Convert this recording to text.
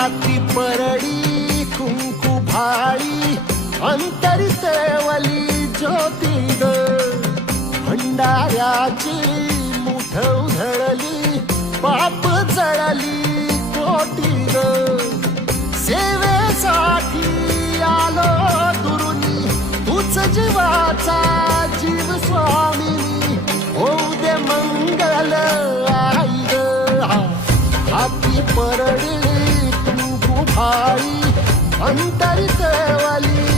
हाती परडी कुंकू भाळी अंतरितवली ज्योती ग भंडाऱ्याची मुठ उधळली पाप जळली कोटी ग सेवेसाठी आलो दुरुनी तूच जीवाचा जीव स्वामिनी होऊ दे मंगल आई ग हाती परडी कुंकू भाळी अंतरितवली